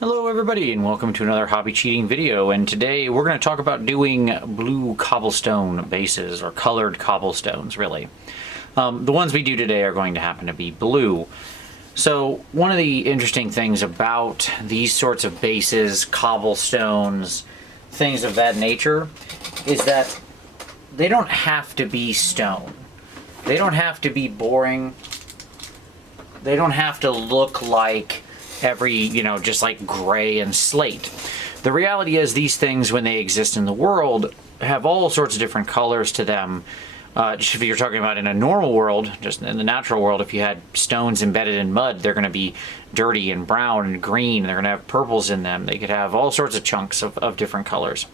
Hello everybody and welcome to another hobby cheating video, and today we're going to talk about doing blue cobblestone bases, or colored cobblestones really. The ones we do today are going to happen to be blue. So one of the interesting things about these sorts of bases, cobblestones, things of that nature, is that they don't have to be stone. They don't have to be boring. They don't have to look like just like gray and slate. The reality is these things, when they exist in the world, have all sorts of different colors to them. Just if you're talking about in a normal world, just in the natural world, if you had stones embedded in mud, they're going to be dirty and brown and green. They're going to have purples in them. They could have all sorts of chunks of different colors.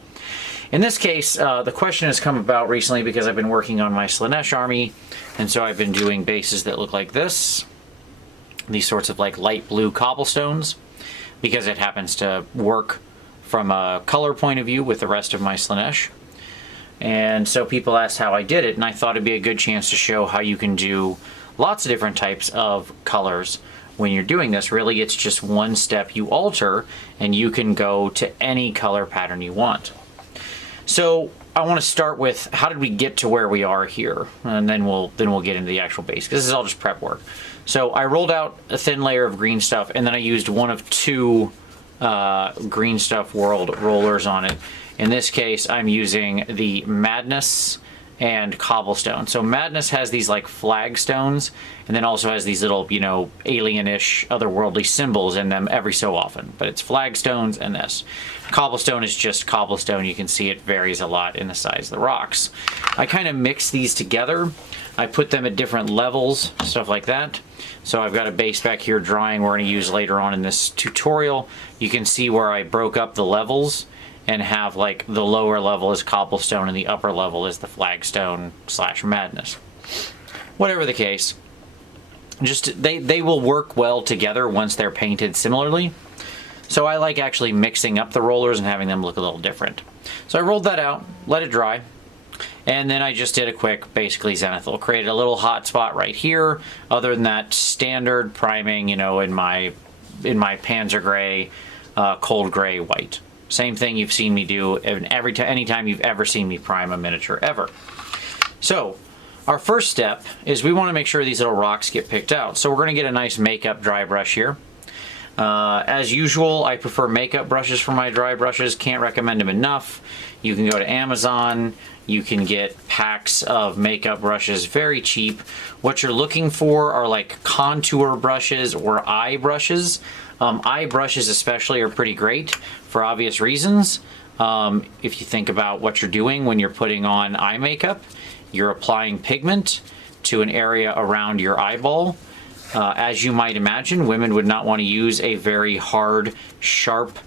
In this case, the question has come about recently because I've been working on my Slaanesh army, and so I've been doing bases that look like this. These sorts of like light blue cobblestones, because it happens to work from a color point of view with the rest of my Slaanesh. And so people asked how I did it, and I thought it'd be a good chance to show how you can do lots of different types of colors when you're doing this. Really, it's just one step you alter, and you can go to any color pattern you want. So I want to start with how did we get to where we are here, and then we'll get into the actual base, because this is all just prep work. So I rolled out a thin layer of green stuff, and then I used one of two green stuff world rollers on it. In this case, I'm using the Madness and Cobblestone. So Madness has these like flagstones, and then also has these little, alien-ish, otherworldly symbols in them every so often. But it's flagstones and this. Cobblestone is just cobblestone. You can see it varies a lot in the size of the rocks. I kind of mix these together. I put them at different levels, stuff like that. So I've got a base back here drying we're going to use later on in this tutorial. You can see where I broke up the levels and have like the lower level is cobblestone and the upper level is the flagstone / madness. Whatever the case, just they will work well together once they're painted similarly. So I like actually mixing up the rollers and having them look a little different. So I rolled that out, let it dry. And then I just did a quick, basically zenithal. Created a little hot spot right here. Other than that, standard priming, in my Panzer Gray, Cold Gray, White. Same thing you've seen me do anytime you've ever seen me prime a miniature ever. So our first step is we want to make sure these little rocks get picked out. So we're going to get a nice makeup dry brush here. As usual, I prefer makeup brushes for my dry brushes. Can't recommend them enough. You can go to Amazon. You can get packs of makeup brushes very cheap. What you're looking for are like contour brushes or eye brushes. Eye brushes especially are pretty great for obvious reasons. If you think about what you're doing when you're putting on eye makeup, you're applying pigment to an area around your eyeball. As you might imagine, women would not want to use a very hard, sharp,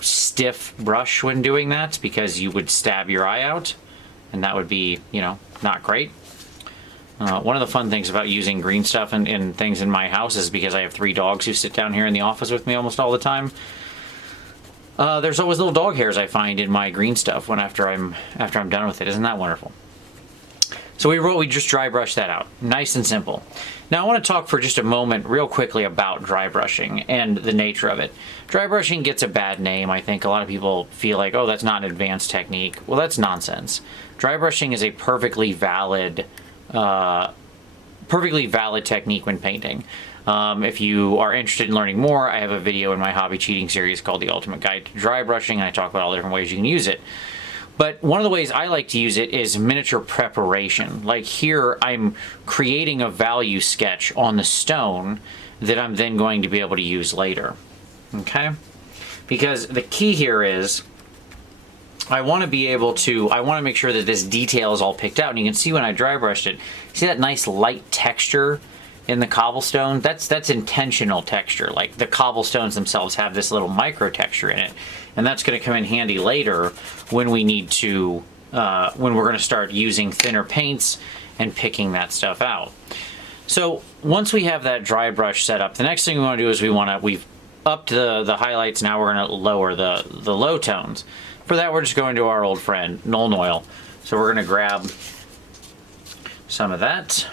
stiff brush when doing that, because you would stab your eye out, and that would be, not great. One of the fun things about using green stuff in things in my house is because I have 3 dogs who sit down here in the office with me almost all the time. There's always little dog hairs I find in my green stuff after I'm done with it. Isn't that wonderful? So we just dry brush that out. Nice and simple. Now I want to talk for just a moment real quickly about dry brushing and the nature of it. Dry brushing gets a bad name. I think a lot of people feel like, oh, that's not an advanced technique. Well, that's nonsense. Dry brushing is a perfectly valid technique when painting. If you are interested in learning more, I have a video in my hobby cheating series called The Ultimate Guide to Dry Brushing, and I talk about all the different ways you can use it. But one of the ways I like to use it is miniature preparation. Like here, I'm creating a value sketch on the stone that I'm then going to be able to use later. Okay? Because the key here is I want to make sure that this detail is all picked out. And you can see when I dry brushed it, see that nice light texture in the cobblestone? That's intentional texture. Like the cobblestones themselves have this little micro texture in it. And that's going to come in handy later when we need to, when we're going to start using thinner paints and picking that stuff out. So once we have that dry brush set up, the next thing we want to do is we've upped the highlights. Now we're going to lower the low tones. For that, we're just going to our old friend, Null Noil. So we're going to grab some of that.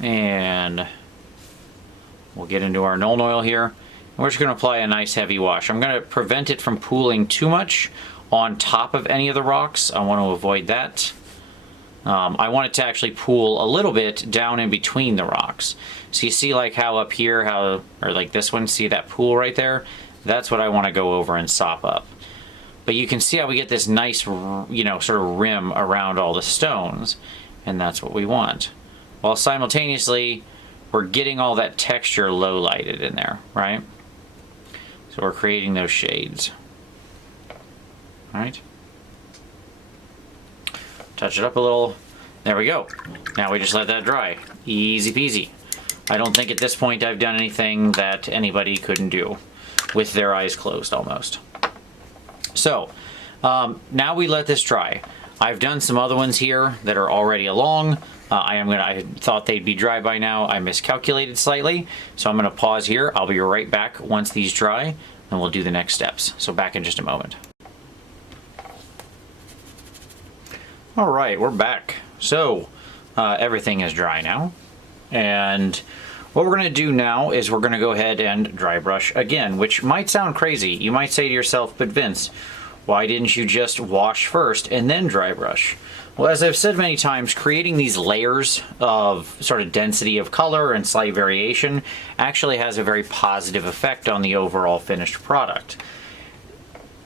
And we'll get into our Nuln Oil here. And we're just going to apply a nice heavy wash. I'm going to prevent it from pooling too much on top of any of the rocks. I want to avoid that. I want it to actually pool a little bit down in between the rocks. So you see like how up here, or like this one, see that pool right there? That's what I want to go over and sop up. But you can see how we get this nice, you know, sort of rim around all the stones. And that's what we want. While simultaneously, we're getting all that texture low lighted in there, right? So we're creating those shades. All right. Touch it up a little. There we go. Now we just let that dry. Easy peasy. I don't think at this point I've done anything that anybody couldn't do with their eyes closed almost. So now we let this dry. I've done some other ones here that are already along. I thought they'd be dry by now. I miscalculated slightly. So I'm gonna pause here. I'll be right back once these dry and we'll do the next steps. So back in just a moment. All right, we're back. So everything is dry now. And what we're gonna do now is we're gonna go ahead and dry brush again, which might sound crazy. You might say to yourself, but Vince, why didn't you just wash first and then dry brush? Well, as I've said many times, creating these layers of sort of density of color and slight variation actually has a very positive effect on the overall finished product.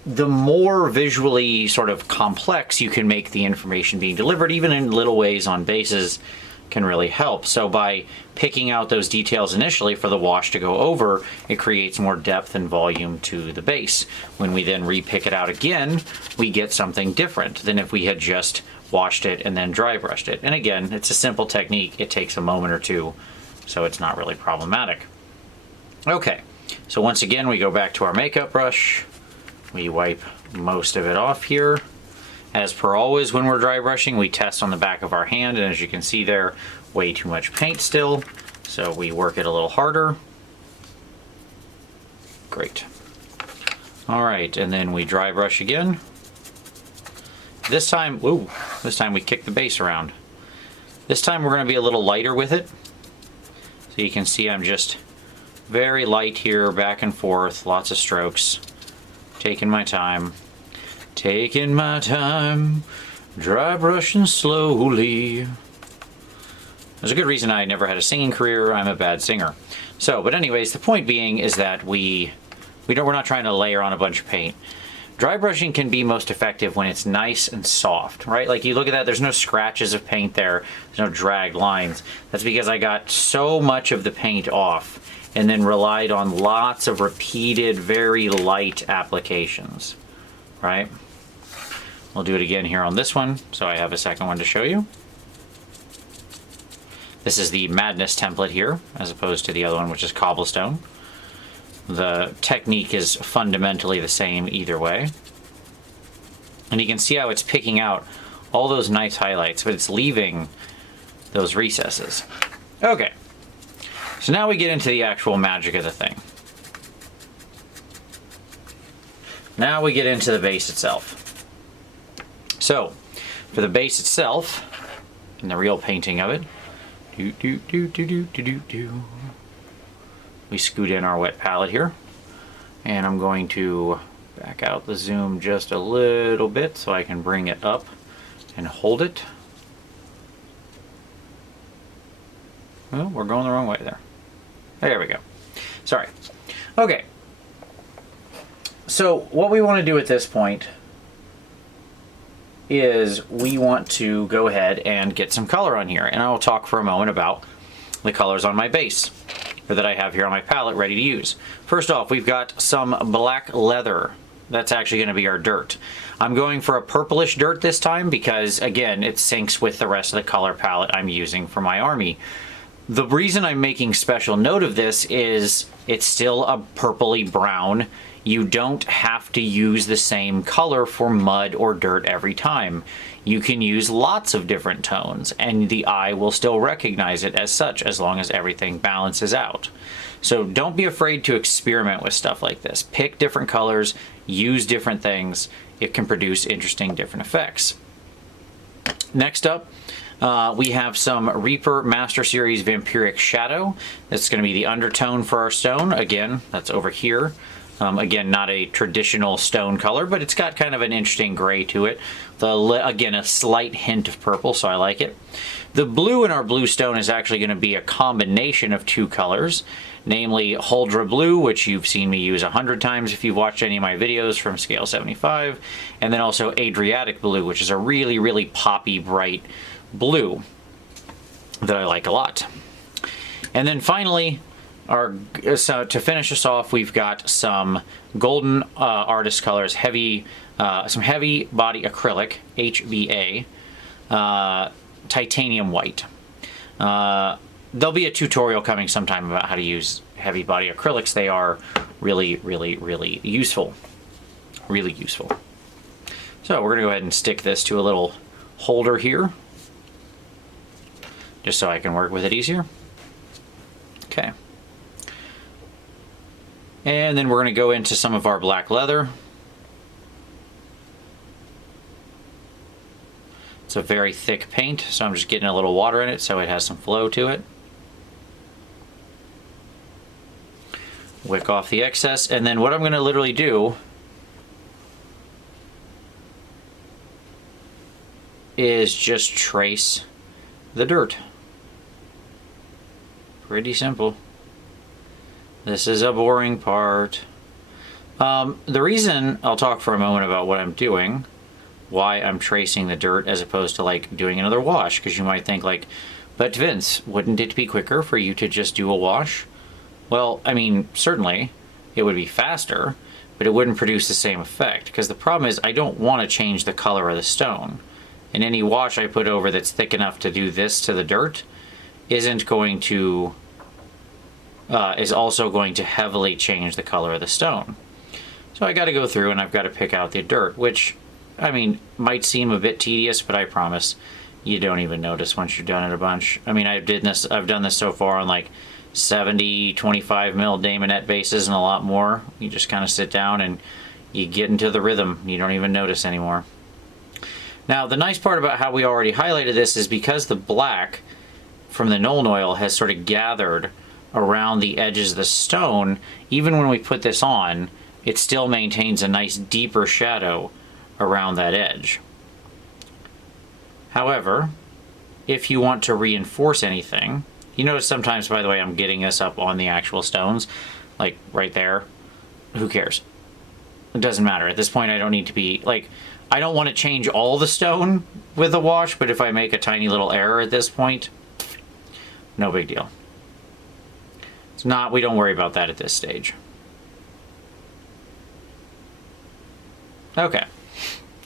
The more visually sort of complex you can make the information being delivered, even in little ways on bases, can really help. So by picking out those details initially for the wash to go over, it creates more depth and volume to the base. When we then re-pick it out again, we get something different than if we had just washed it and then dry brushed it. And again, it's a simple technique. It takes a moment or two, so it's not really problematic. Okay, so once again, we go back to our makeup brush. We wipe most of it off here. As per always, when we're dry brushing, we test on the back of our hand, and as you can see there, way too much paint still, so we work it a little harder. Great. All right, and then we dry brush again. This time we kick the base around. This time we're gonna be a little lighter with it. So you can see I'm just very light here, back and forth, lots of strokes. Taking my time, dry brushing slowly. There's a good reason I never had a singing career. I'm a bad singer. So, but anyways, the point being is that we're not trying to layer on a bunch of paint. Dry brushing can be most effective when it's nice and soft, right? Like you look at that, there's no scratches of paint there, there's no dragged lines. That's because I got so much of the paint off and then relied on lots of repeated, very light applications, right? We'll do it again here on this one, so I have a second one to show you. This is the Madness template here, as opposed to the other one, which is Cobblestone. The technique is fundamentally the same either way. And you can see how it's picking out all those nice highlights, but it's leaving those recesses. Okay. So now we get into the actual magic of the thing. Now we get into the base itself. So, for the base itself, and the real painting of it, we scoot in our wet palette here, and I'm going to back out the zoom just a little bit so I can bring it up and hold it. Well, we're going the wrong way there. There we go. Sorry. Okay. So what we want to do at this point is we want to go ahead and get some color on here. And I'll talk for a moment about the colors on my base, or that I have here on my palette ready to use. First off, we've got some black leather. That's actually going to be our dirt. I'm going for a purplish dirt this time because, again, it syncs with the rest of the color palette I'm using for my army. The reason I'm making special note of this is it's still a purpley brown. You don't have to use the same color for mud or dirt every time. You can use lots of different tones and the eye will still recognize it as such as long as everything balances out. So don't be afraid to experiment with stuff like this. Pick different colors, use different things. It can produce interesting different effects. Next up, we have some Reaper Master Series Vampiric Shadow. That's going to be the undertone for our stone. Again, that's over here. Again, not a traditional stone color, but it's got kind of an interesting gray to it. Again, a slight hint of purple, so I like it. The blue in our blue stone is actually going to be a combination of two colors, namely Huldra Blue, which you've seen me use 100 times if you've watched any of my videos from Scale 75, and then also Adriatic Blue, which is a really, really poppy, bright blue that I like a lot. And then finally, so to finish us off, we've got some golden artist colors, some heavy body acrylic, HBA, titanium white. There'll be a tutorial coming sometime about how to use heavy body acrylics. They are really, really, really useful. Really useful. So we're gonna go ahead and stick this to a little holder here, just so I can work with it easier. Okay. And then we're going to go into some of our black leather. It's a very thick paint, so I'm just getting a little water in it so it has some flow to it. Wick off the excess, and then what I'm going to literally do is just trace the dirt. Pretty simple. This is a boring part. The reason, I'll talk for a moment about what I'm doing, why I'm tracing the dirt as opposed to like doing another wash, because you might think like, but Vince, wouldn't it be quicker for you to just do a wash? Well, I mean, certainly it would be faster, but it wouldn't produce the same effect, because the problem is I don't want to change the color of the stone. And any wash I put over that's thick enough to do this to the dirt isn't going to is also going to heavily change the color of the stone. So I got to go through and I've got to pick out the dirt, which, I mean, might seem a bit tedious, but I promise you don't even notice once you're done it a bunch. I mean, I've done this so far on like 70, 25 mil Damonette bases and a lot more. You just kind of sit down and you get into the rhythm. You don't even notice anymore. Now, the nice part about how we already highlighted this is because the black from the Nuln Oil has sort of gathered around the edges of the stone, even when we put this on, it still maintains a nice deeper shadow around that edge. However, if you want to reinforce anything, you notice sometimes, by the way, I'm getting this up on the actual stones, like right there. Who cares? It doesn't matter. At this point, I don't need to be, like, I don't want to change all the stone with the wash, but if I make a tiny little error at this point, no big deal. It's not, we don't worry about that at this stage. Okay,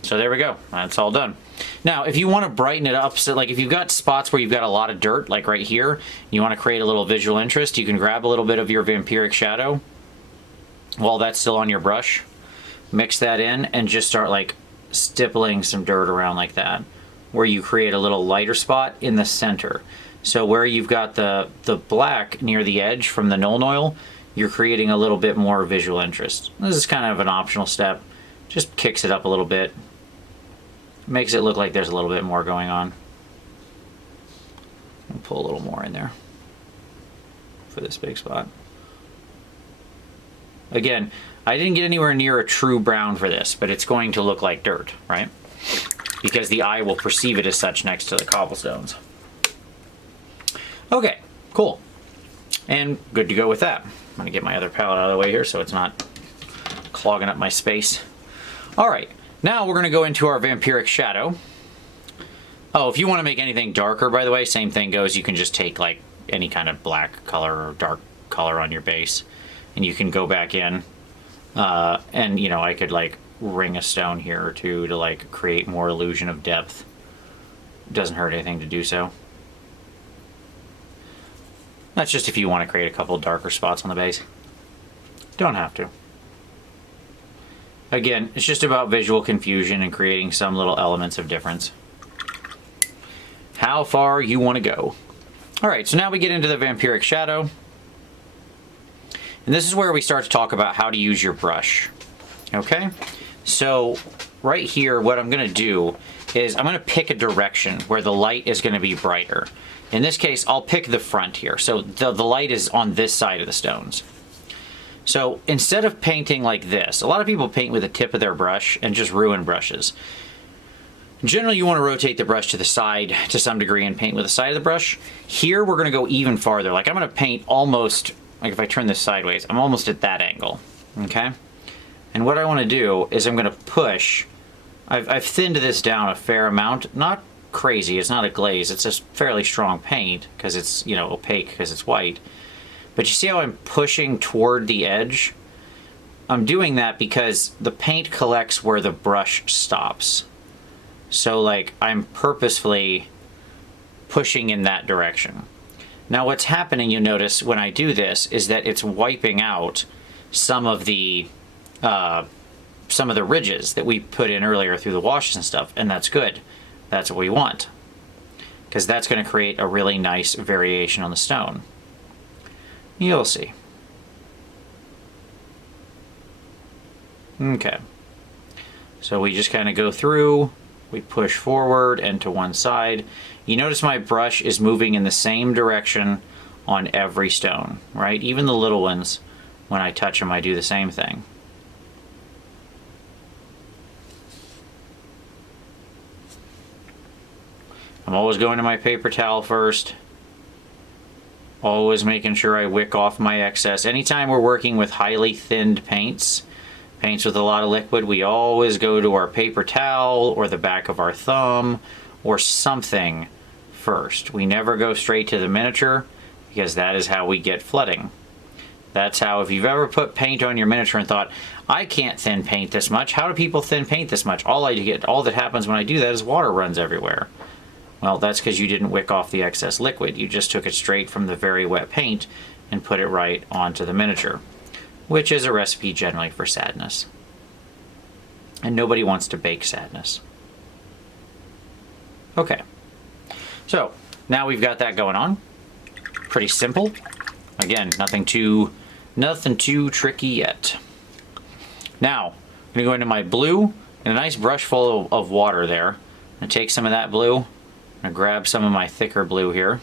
so there we go. That's all done. Now, if you want to brighten it up, so like if you've got spots where you've got a lot of dirt, like right here, you want to create a little visual interest, you can grab a little bit of your Vampiric Shadow while that's still on your brush, mix that in, and just start like stippling some dirt around like that, where you create a little lighter spot in the center. So where you've got the black near the edge from the Nuln Oil, you're creating a little bit more visual interest. This is kind of an optional step. Just kicks it up a little bit. Makes it look like there's a little bit more going on. I'll pull a little more in there for this big spot. Again, I didn't get anywhere near a true brown for this, but it's going to look like dirt, right? Because the eye will perceive it as such next to the cobblestones. Okay, cool. And good to go with that. I'm gonna get my other palette out of the way here so it's not clogging up my space. All right, now we're gonna go into our Vampiric Shadow. Oh, if you wanna make anything darker, by the way, same thing goes. You can just take like any kind of black color or dark color on your base and you can go back in and, you know, I could like ring a stone here or two to like create more illusion of depth. Doesn't hurt anything to do so. That's just if you want to create a couple darker spots on the base. Don't have to. Again, it's just about visual confusion and creating some little elements of difference. How far you want to go. Alright, so now we get into the Vampiric Shadow. And this is where we start to talk about how to use your brush. Okay? So, right here, what I'm going to do is I'm going to pick a direction where the light is going to be brighter. In this case, I'll pick the front here. So the light is on this side of the stones. So instead of painting like this, a lot of people paint with the tip of their brush and just ruin brushes. Generally, you want to rotate the brush to the side to some degree and paint with the side of the brush. Here, we're going to go even farther. Like, I'm going to paint almost, like if I turn this sideways, I'm almost at that angle, okay? And what I want to do is I'm going to push. I've thinned this down a fair amount. Not crazy, it's not a glaze. It's just fairly strong paint because it's, you know, opaque because it's white. But you see how I'm pushing toward the edge? I'm doing that because the paint collects where the brush stops. So like I'm purposefully pushing in that direction. Now what's happening, you notice when I do this, is that it's wiping out some of the ridges that we put in earlier through the washes and stuff, and that's good. That's what we want, because that's going to create a really nice variation on the stone. You'll see. Okay. So we just kind of go through, we push forward and to one side. You notice my brush is moving in the same direction on every stone, right? Even the little ones, when I touch them, I do the same thing. I'm always going to my paper towel first. Always making sure I wick off my excess. Anytime we're working with highly thinned paints with a lot of liquid, we always go to our paper towel or the back of our thumb or something first. We never go straight to the miniature because that is how we get flooding. That's how, if you've ever put paint on your miniature and thought, I can't thin paint this much, how do people thin paint this much? All that happens when I do that is water runs everywhere. Well, that's because you didn't wick off the excess liquid. You just took it straight from the very wet paint and put it right onto the miniature, which is a recipe generally for sadness. And nobody wants to bake sadness. Okay, so now we've got that going on. Pretty simple. Again, nothing too tricky yet. Now, I'm gonna go into my blue and a nice brush full of water there. I'm gonna take some of that blue. I'm gonna grab some of my thicker blue here.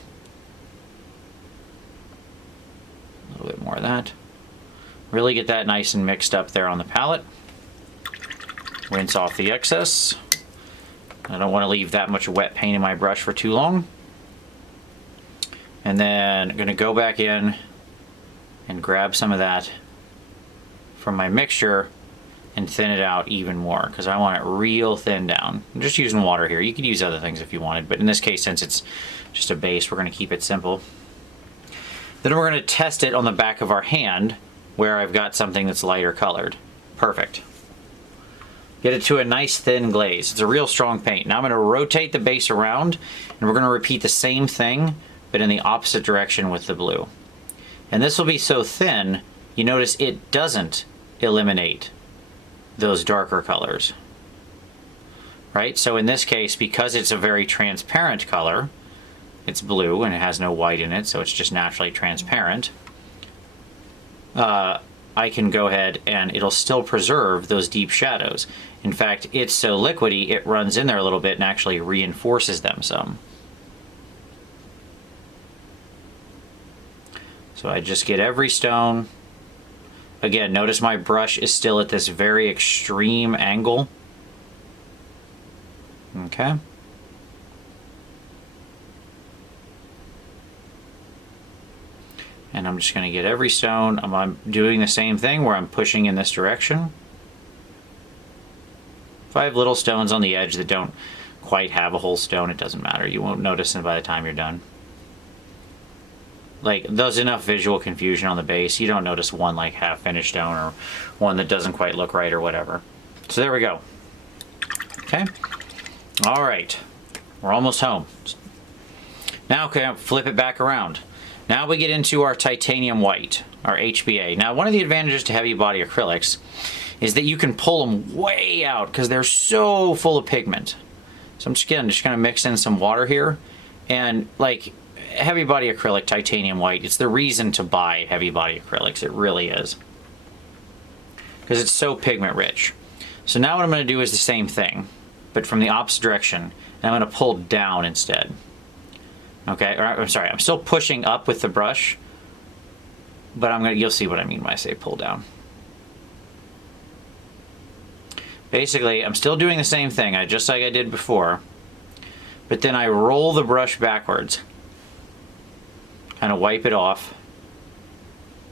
A little bit more of that. Really get that nice and mixed up there on the palette. Rinse off the excess. I don't want to leave that much wet paint in my brush for too long. And then I'm gonna go back in and grab some of that from my mixture and thin it out even more, because I want it real thin down. I'm just using water here. You could use other things if you wanted, but in this case, since it's just a base, we're going to keep it simple. Then we're going to test it on the back of our hand where I've got something that's lighter colored. Perfect. Get it to a nice thin glaze. It's a real strong paint. Now I'm going to rotate the base around, and we're going to repeat the same thing, but in the opposite direction with the blue. And this will be so thin, you notice it doesn't eliminate those darker colors, right? So in this case, because it's a very transparent color, it's blue and it has no white in it, so it's just naturally transparent, I can go ahead and it'll still preserve those deep shadows. In fact, it's so liquidy, it runs in there a little bit and actually reinforces them some. So I just get every stone. Again, notice my brush is still at this very extreme angle. Okay. And I'm just going to get every stone. I'm doing the same thing where I'm pushing in this direction. If I have little stones on the edge that don't quite have a whole stone, it doesn't matter. You won't notice it by the time you're done. Like, there's enough visual confusion on the base. You don't notice one like half finished stone or one that doesn't quite look right or whatever. So there we go. Okay. All right. We're almost home. Now, okay, flip it back around. Now we get into our titanium white, our HBA. Now, one of the advantages to heavy body acrylics is that you can pull them way out because they're so full of pigment. So I'm just going to mix in some water here, and like, heavy body acrylic titanium white, it's the reason to buy heavy body acrylics. It really is, because it's so pigment rich. So now what I'm going to do is the same thing. but from the opposite direction. And I'm going to pull down instead. Okay, or I'm sorry, I'm still pushing up with the brush, but you'll see what I mean when I say pull down. Basically, I'm still doing the same thing, just like I did before, but then I roll the brush backwards, kind of wipe it off,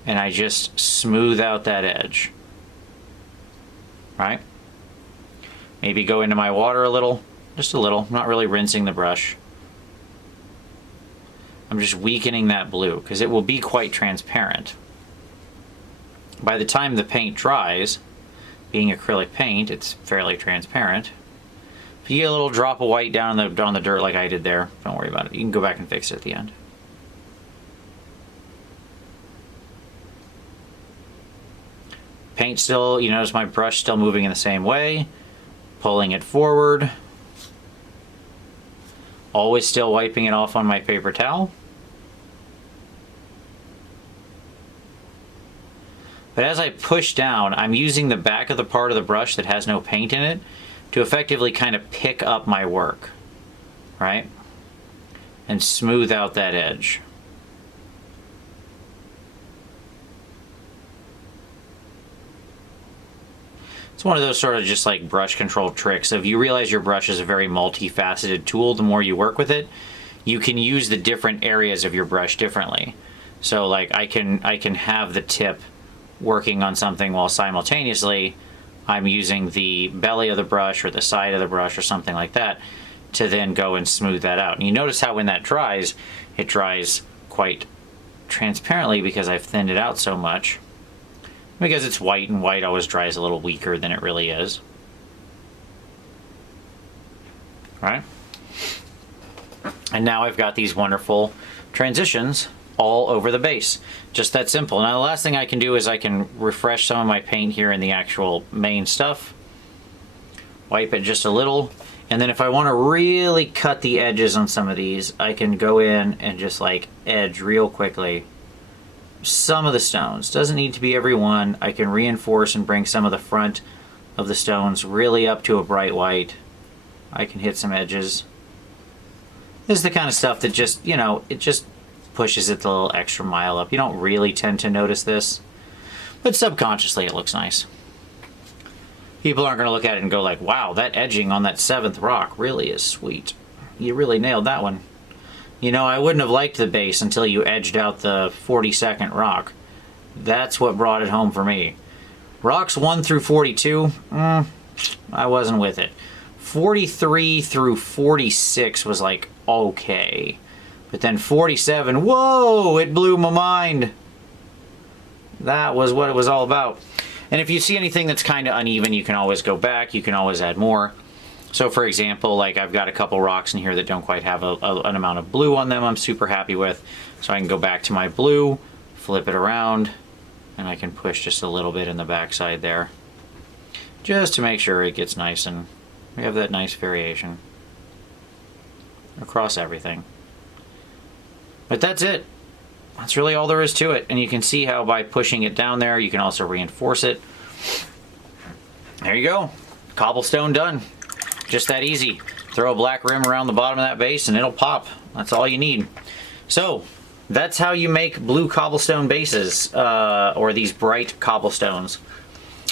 and I just smooth out that edge, right? Maybe go into my water a little, just a little, I'm not really rinsing the brush. I'm just weakening that blue because it will be quite transparent. By the time the paint dries, being acrylic paint, it's fairly transparent. If you get a little drop of white down on the dirt like I did there, don't worry about it. You can go back and fix it at the end. Paint still, you notice my brush still moving in the same way, pulling it forward. Always still wiping it off on my paper towel. But as I push down, I'm using the back of the part of the brush that has no paint in it to effectively kind of pick up my work, right? And smooth out that edge. It's one of those sort of just like brush control tricks. If you realize your brush is a very multifaceted tool, the more you work with it, you can use the different areas of your brush differently. So like I can have the tip working on something while simultaneously I'm using the belly of the brush or the side of the brush or something like that to then go and smooth that out. And you notice how when that dries, it dries quite transparently because I've thinned it out so much. Because it's white, and white always dries a little weaker than it really is. Right? And now I've got these wonderful transitions all over the base. Just that simple. Now the last thing I can do is I can refresh some of my paint here in the actual main stuff. Wipe it just a little. And then if I want to really cut the edges on some of these, I can go in and just like edge real quickly some of the stones. Doesn't need to be every one. I can reinforce and bring some of the front of the stones really up to a bright white. I can hit some edges. This is the kind of stuff that just, you know, it just pushes it the little extra mile up. You don't really tend to notice this, but subconsciously it looks nice. People aren't going to look at it and go like, wow, that edging on that 7th rock really is sweet. You really nailed that one. You know, I wouldn't have liked the base until you edged out the 42nd rock. That's what brought it home for me. Rocks 1 through 42, I wasn't with it. 43 through 46 was like, okay. But then 47, whoa, it blew my mind. That was what it was all about. And if you see anything that's kind of uneven, you can always go back, you can always add more. So for example, like I've got a couple rocks in here that don't quite have an amount of blue on them I'm super happy with. So I can go back to my blue, flip it around, and I can push just a little bit in the backside there. Just to make sure it gets nice and we have that nice variation across everything. But that's it. That's really all there is to it. And you can see how by pushing it down there, you can also reinforce it. There you go. Cobblestone done. Just that easy. Throw a black rim around the bottom of that base and it'll pop. That's all you need. So that's how you make blue cobblestone bases, or these bright cobblestones.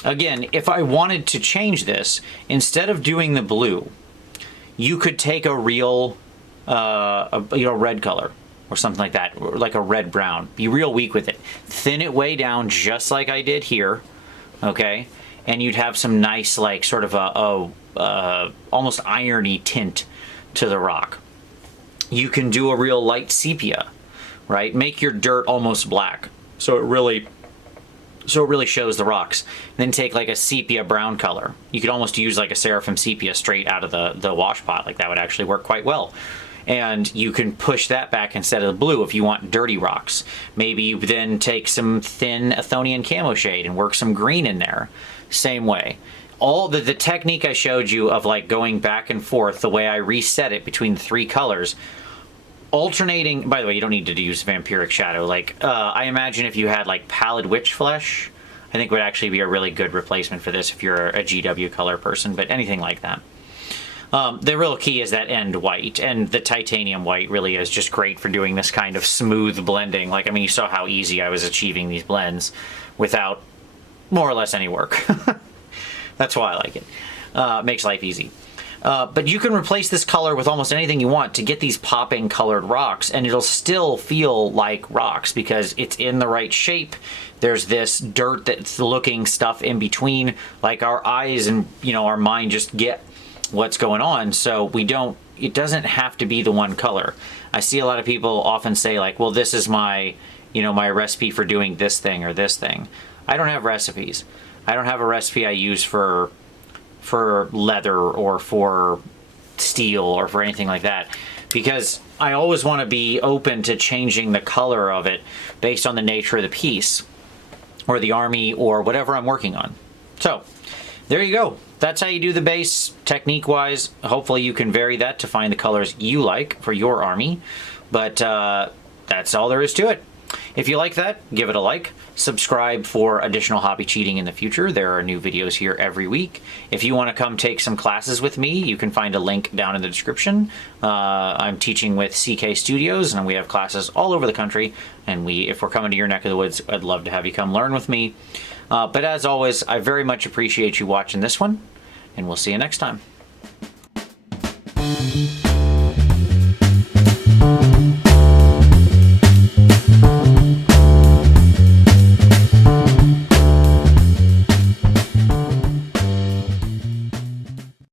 Again, if I wanted to change this, instead of doing the blue, you could take a real red color or something like that, or like a red brown. Be real weak with it. Thin it way down just like I did here, okay? And you'd have some nice, like, sort of a almost irony tint to the rock. You can do a real light sepia, right? Make your dirt almost black, so it really shows the rocks. Then take like a sepia brown color. You could almost use like a seraphim sepia straight out of the wash pot. Like that would actually work quite well. And you can push that back instead of the blue if you want dirty rocks. Maybe you then take some thin Athonian camo shade and work some green in there. Same way. All the technique I showed you of like going back and forth, the way I reset it between the 3 colors, alternating. By the way, you don't need to use vampiric shadow. Like I imagine if you had like pallid witch flesh, I think would actually be a really good replacement for this if you're a GW color person, but anything like that. The real key is that end white, and the titanium white really is just great for doing this kind of smooth blending. Like, I mean, you saw how easy I was achieving these blends without more or less any work. That's why I like it. Makes life easy. But you can replace this color with almost anything you want to get these popping colored rocks, and it'll still feel like rocks because it's in the right shape. There's this dirt that's looking stuff in between, like our eyes and, you know, our mind just get what's going on. So it doesn't have to be the one color. I see a lot of people often say like, well, this is my, you know, my recipe for doing this thing or this thing. I don't have recipes. I don't have a recipe I use for leather or for steel or for anything like that, because I always want to be open to changing the color of it based on the nature of the piece or the army or whatever I'm working on. So there you go. That's how you do the base technique wise. Hopefully you can vary that to find the colors you like for your army, but that's all there is to it. If you like that, give it a like. Subscribe for additional hobby cheating in the future. There are new videos here every week. If you want to come take some classes with me, you can find a link down in the description. I'm teaching with CK Studios, and we have classes all over the country. And if we're coming to your neck of the woods, I'd love to have you come learn with me. But as always, I very much appreciate you watching this one, and we'll see you next time.